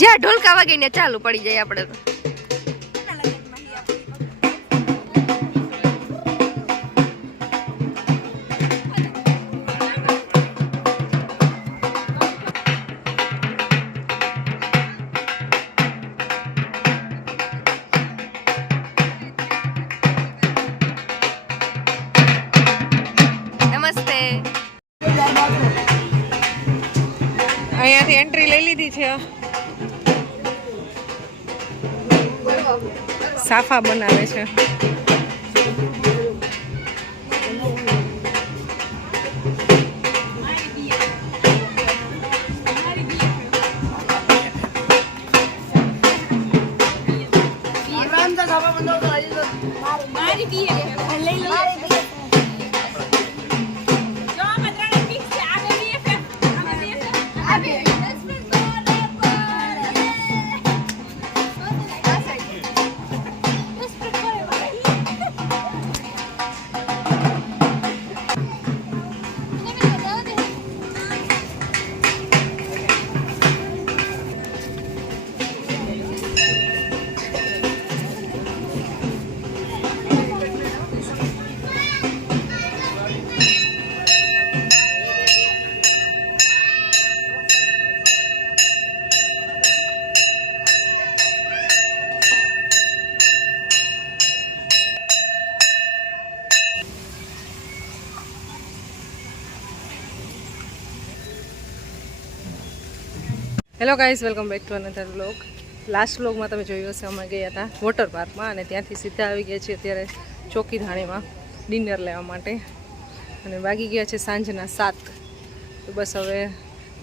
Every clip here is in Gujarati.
જ્યાં ઢોલકા વાગે ને ચાલુ પડી જાય આપણે તો. નમસ્તે. અહીંયાથી એન્ટ્રી લઈ લીધી છે. સાફા બનાવે છે. Hello guys, welcome back to another vlog. Last વ્લોગમાં તમે જોયું હશે અમે ગયા હતા વોટર પાર્કમાં અને ત્યાંથી સીધા આવી ગયા છીએ અત્યારે ચોકીધાણીમાં ડિનર લેવા માટે અને વાગી ગયા છે સાંજના 7. તો બસ હવે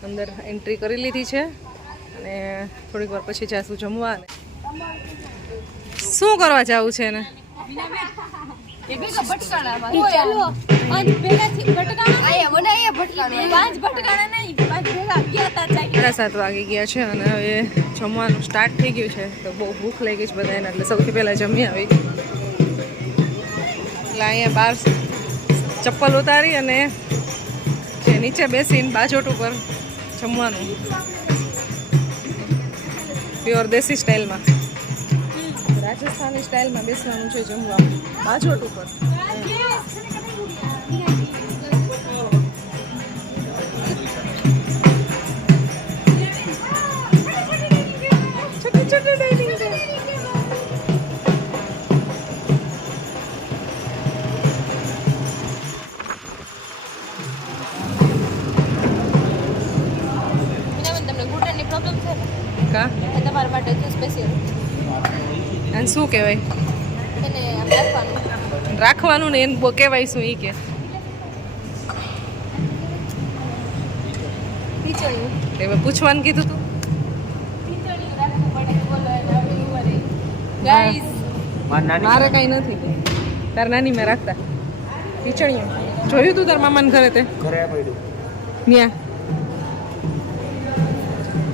અંદર એન્ટ્રી કરી લીધી છે અને થોડીક વાર પછી જાશું જમવા. શું કરવા જવું છે એને? સાડા 7 વાગી ગયા છે અને હવે જમવાનું સ્ટાર્ટ થઈ ગયું છે. તો બહુ ભૂખ લાગી છે બધાને, એટલે સૌથી પહેલાં જમી આવી. એટલે અહીંયા બહાર ચપ્પલ ઉતારી અને જે નીચે બેસીને બાજોટ ઉપર જમવાનું પ્યોર દેશી સ્ટાઇલમાં, રાજસ્થાની સ્ટાઇલમાં બેસવાનું છે જમવા બાજોટ ઉપર. તમારા માટે સ્પેશિયલ અને શું કહેવાય એને રાખવાનું ને એને કહેવાય શું? એ કે ખીચડી પૂછવાનું કીધું તું. મારે કઈ નથી, તાર નાની મેં રાખતા ખીચડી જોયું તું તાર મામાને ઘરે તે ત્યાં.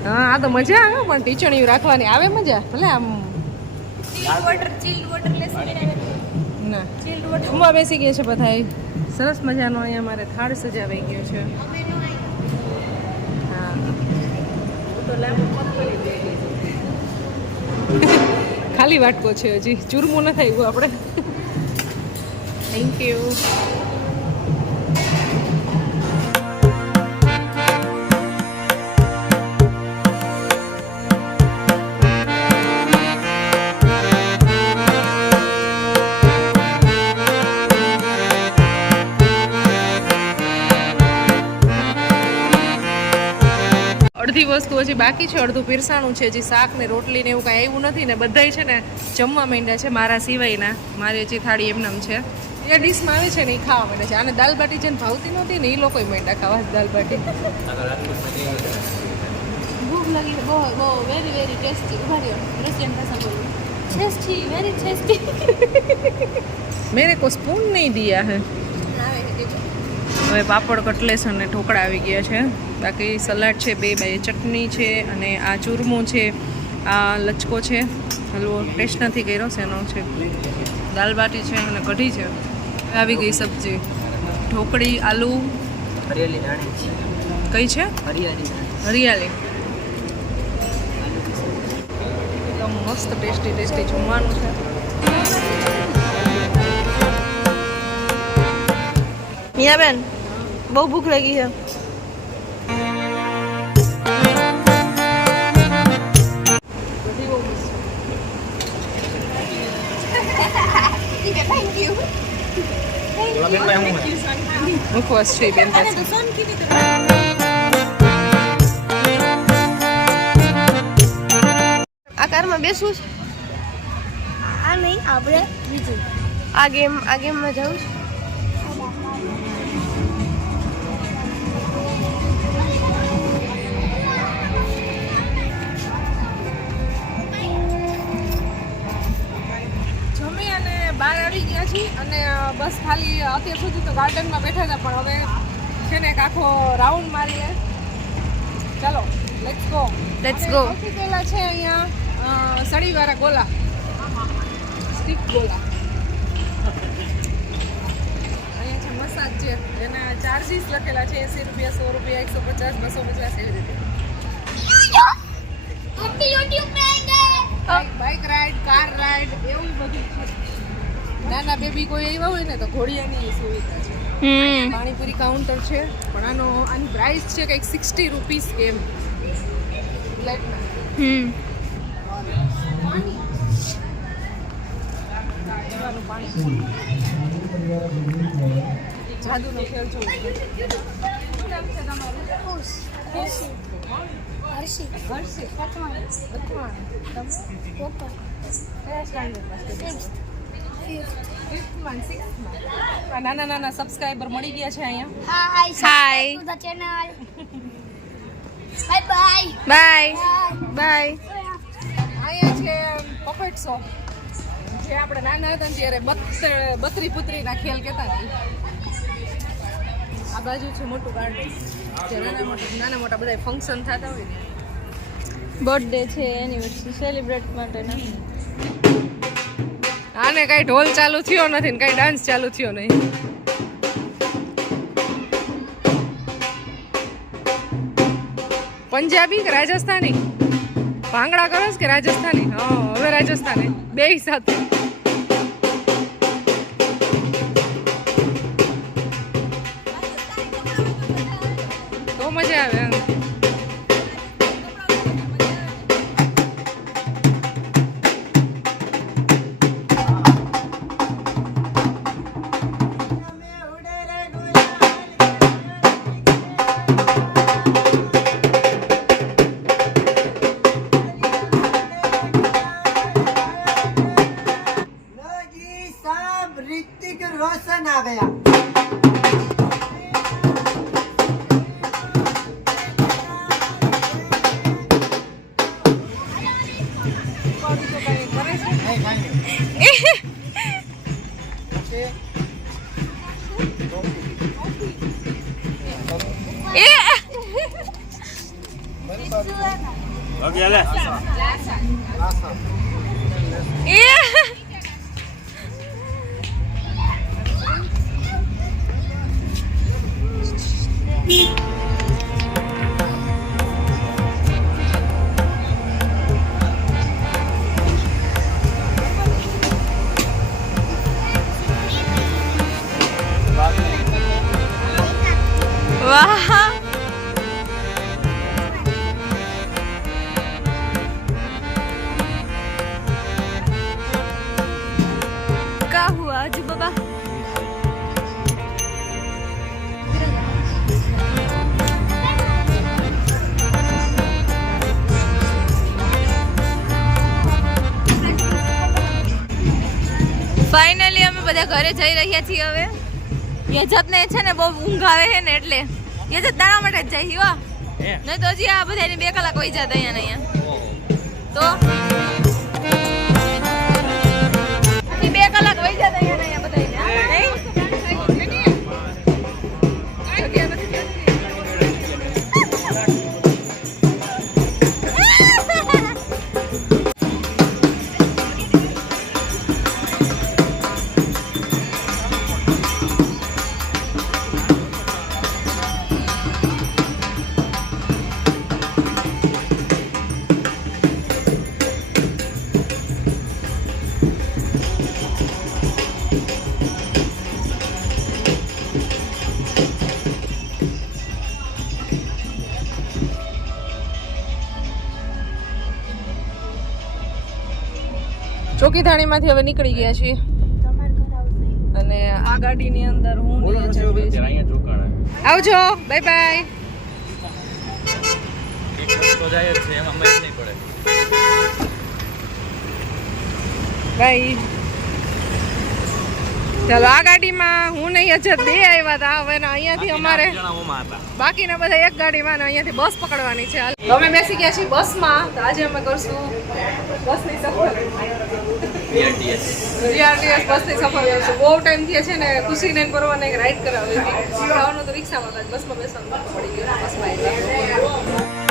હા, આ તો મજા આવે પણ ટીચણીયું રાખવાની આવે મજા. ભલે આમ ના જમવા બેસી ગયા છે બધા. સરસ મજાનો અહીંયા મારે થાળ સજાવાઈ ગયો છે. હા, ખાલી વાટકો છે, હજી ચૂરમું ન થાય આપણે. Thank you. અડધી વસ્તુ હજી બાકી છે, અડધું પીરસાણું છે. હજી શાક ને રોટલી ને એવું કાંઈ આવ્યું નથી ને બધાય છે ને જમવા માંડ્યા છે મારા સિવાયના. મારી હજી થાળી એમનામ છે. એ ડીશમાં આવે છે ને એ ખાવા માંડ્યા છે. આને દાલ બાટી જેને ભાવતી નહોતી ને એ લોકોય માંડ્યા ખાવા દાલ બાટી. ભૂખ લાગી બહુ બહુ વેરી વેરી ટેસ્ટી. ઉભા રશિયન ભાષા બોલું. Tasty, very tasty. મેરે કો સ્પૂન નહીં દિયા હે. હવે પાપડ, કટલેસ અને ઢોકળા આવી ગયા છે. બાકી સલાડ છે, બે ચટણી છે અને આ ચૂરમું છે, આ લચકો છે, હલવો ટેસ્ટ નથી કર્યો શેનો છે, દાલ બાટી છે અને કઢી છે. આવી ગઈ સબ્જી, ઢોકળી, આલુ, હરિયાળી દાણી કઈ છે, હરિયાળી એકદમ મસ્ત ટેસ્ટી જમવાનું છે. મીનાબેન બહુ ભૂખ લાગી છે. બધી બહુ મસ્ત મુખવાસ છે બેન પાસે. આ કારમાં બેસવું છે? આ નહીં આપણે બીજું આ ગેમમાં જવું છે? જમી અને બહાર આવી ગયા છીએ અને બસ ખાલી અત્યાર સુધી તો ગાર્ડનમાં બેઠા હતા પણ હવે છે ને એક આખો રાઉન્ડ મારીએ. ચાલો લેટ્સ ગો. સૌથી પહેલા છે અહીંયા સળીવાળા ગોલા, સ્ટીક ગોલા. અહીંયા છે મસાજ છે, એના ચાર્જીસ લખેલા છે 80 રૂપિયા, 100 રૂપિયા, 150, 250 એવી રીતે. બાઇક રાઈડ, કાર રાઈડ એવું બધું છે. નાના બેબી કોઈ આવ્યા હોય ને તો ઘોડિયાની સુવિધા છે. પાણીપુરી કાઉન્ટર છે પણ આની પ્રાઇસ છે કંઈક 60 રૂપીસ એમ. જાદુનો ખેલ છો. નાના સબસ્ક્રાઇબર મળી ગયા છે અહીંયા. હાય ધ ચેનલ. Bye bye. અહીંયા છે પપેટ શો, જે આપણે નાના હતા ને ત્યારે બત્રી પુત્રીના ખેલ કહેતા હતા. આ બાજુ છે મોટું ગાર્ડન, જે નાના મોટા બધા ફંક્શન થતા હોય ને. બર્થડે છે, એનિવર્સરી સેલિબ્રેટ માટેના. આને કઈ ઢોલ ચાલુ થયો નથી ને કઈ ડાન્સ ચાલુ થયો નહીં. પંજાબી કે રાજસ્થાની ભાંગડા કરો કે રાજસ્થાની? હા હવે રાજસ્થાની બે સાથે. તો મજા આવે એમ. ऋतिक रोशन आ गया. વાહ क्या हुआ अजू बाबा? ફાઇનલી અમે બધા ઘરે જઈ રહ્યા છીએ. હવે યજતને છે ને બહુ ઊંઘ આવે છે ને એટલે યજત તારા માટે જ જાય હિવા, નહીં તો હજી આ બધા 2 કલાક વહી જતા અહીંયા તો 2 કલાક વહી જતા અહીંયા બધા. ચોકીધાણીમાંથી હવે નીકળી ગયા છીએ અને આ ગાડીની અંદર હું ને અજય બેસી. આવજો, બાય બાય. બાય. ચાલો, આ ગાડીમાં હું નહીં અજય બે આવ્યા હતા. હવે અહીંયાથી અમારે બાકીના બધા એક ગાડીમાં ને અહીંયાથી બસ પકડવાની છે. તો અમે બેસી ગયા છીએ બસમાં. તો આજે અમે કરશું બસની સફર. BRTS બસની સફર કરશું. બહુ ટાઈમ થયા છે ને ખુશીને પરવાને એક રાઈડ કરાવી હતી. જવાનું તો રિક્ષામાં હતા, બસમાં બેસવાનું પડી ગયું. બસમાં આવ્યા.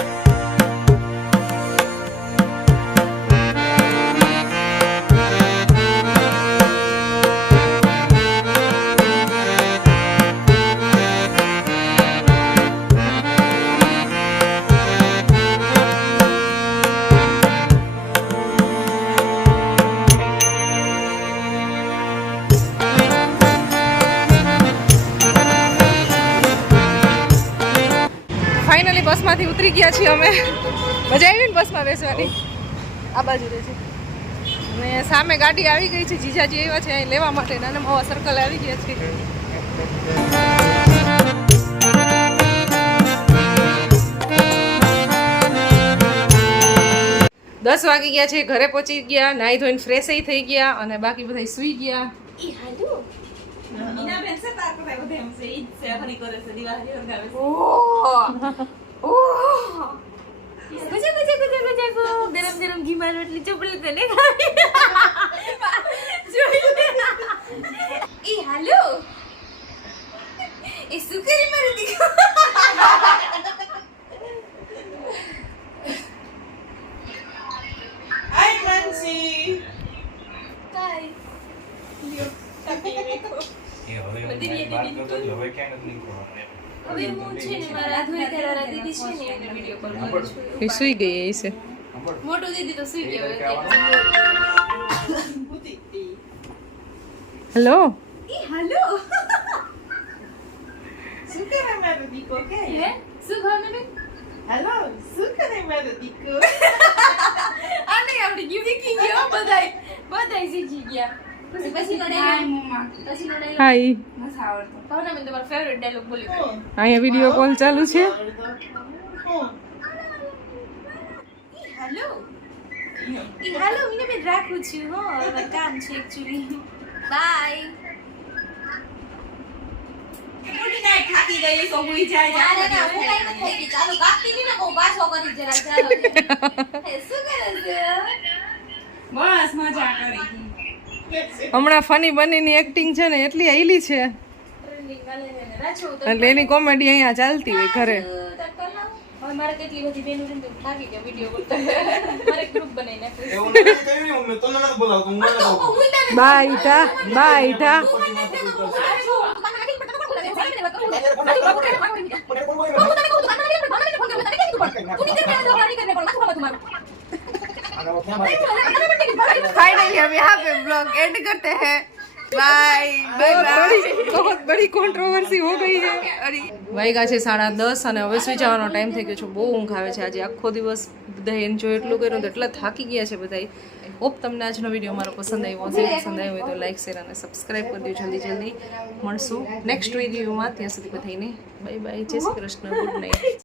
ફાઇનલી બસમાંથી ઉતરી ગયા છીએ અમે. મજા આવી ને બસમાં બેસવાની. આ બાજુ રહે છે અને સામે ગાડી આવી ગઈ છે. જીજાજી આવ્યા છે અહીં લેવા માટે. નાના મવા સર્કલ આવી ગયા છે. 10 વાગી ગયા છે. ઘરે પહોંચી ગયા, નાહી ધોઈને ફ્રેશ થઈ ગયા અને બાકી બધા સુઈ ગયા. ગરમ ઘી માં રોટલી ચોપડી તને ઈ હાલો એ શું કરી મારું દીકરો હાય ફ્રાન્સી. કાઈ હવે હું છે ને મારા આધુનિક તારા દીદી છે ને એને વિડિયો કોલ કરું છું. એ સુઈ ગઈ એ છે. મોટો દીદી તો સુઈ ગયો હવે. હેલો. ઈ હાલો શું કરે મારો દીકો કે હે શું ભાવને બેન હેલો શું કરે મારો દીકો આને આપડી ગીફ્ટ કી ગયો બધાય શીખી ગયા. પછી નો ડાયલોગ હાય. મસ્ત આવડતો ભાવના બેન તમારો ફેવરેટ ડાયલોગ બોલી દો. અહીંયા વિડીયો કોલ ચાલુ છે. હેલો ઈ હાલો મીને બેન રાખું છું હો હવે કામ છે એક્ચ્યુઅલી બાય. મોટી નાઈ થાકી ગઈ તો હુઈ જાય ના ના હું કઈ નથી થઈ ગઈ. ચાલો કાપતી ની ને બહુ પાછો કરી જરા ચાલો હે શું કરે છે બસ મજા કરી હમણાં ફની બનીની એક્ટિંગ છે ને એટલી આઈલી છે એટલે એની કોમેડી અહીંયા ચાલતી હોય ઘરે. હવે મારે કેટલી બધી બેનો છે થાકી ગયા વિડિયો બોલતા મારે ગ્રુપ બનાવીને એવું નથી કહ્યું ને મમ્મી તો નનદ બોલાવતો હું નનદ બોલાવતો બાઈટા બાઈટા. फाइनली हम यहाँ पे ब्लॉग एंड करते हैं बाय बाय बहुत बड़ी कंट्रोवर्सी हो गई है. વાગ્યા છે 10:30 અને હવે સુઈ જવાનો ટાઈમ થઈ ગયો છે. બહુ ઊંઘ આવે છે. આજે આખો દિવસ બધા એન્જોય એટલું કર્યું તો એટલા થાકી ગયા છે બધા. હોપ તમને આજનો વિડીયો મારો પસંદ આવ્યો હશે. પસંદ આવ્યો હોય તો લાઈક શેર અને સબસ્ક્રાઈબ કરી દો. જલ્દી મળશું નેક્સ્ટ વિડીયોમાં. ત્યાં સુધી બધાને બાય બાય. જય શ્રી કૃષ્ણ. Good night.